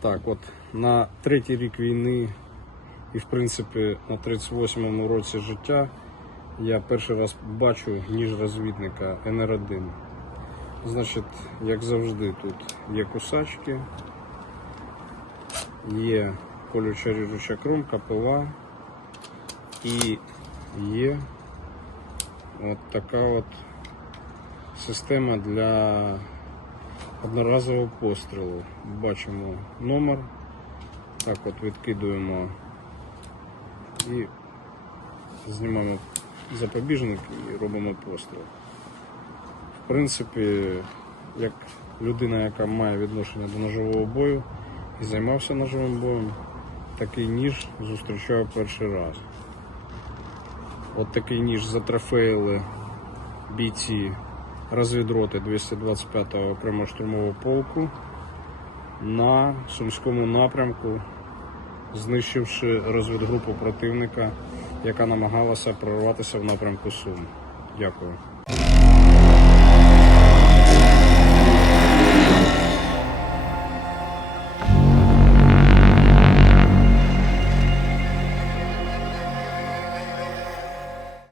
Так, от на третій рік війни і в принципі на 38-му році життя я перший раз бачу ніж розвідника НР-1. Значить, як завжди, тут є кусачки, є колюча ріжуча кромка, пила і є от така от система для одноразового пострілу. Бачимо номер. Так от відкидуємо і знімаємо запобіжник і робимо постріл. В принципі, як людина, яка має відношення до ножового бою і займався ножовим боєм, такий ніж зустрічаю перший раз. От такий ніж затрофеїли бійці розвідроти 225-го окремого штурмового полку на Сумському напрямку, знищивши розвідгрупу противника, яка намагалася прорватися в напрямку Сум. Дякую.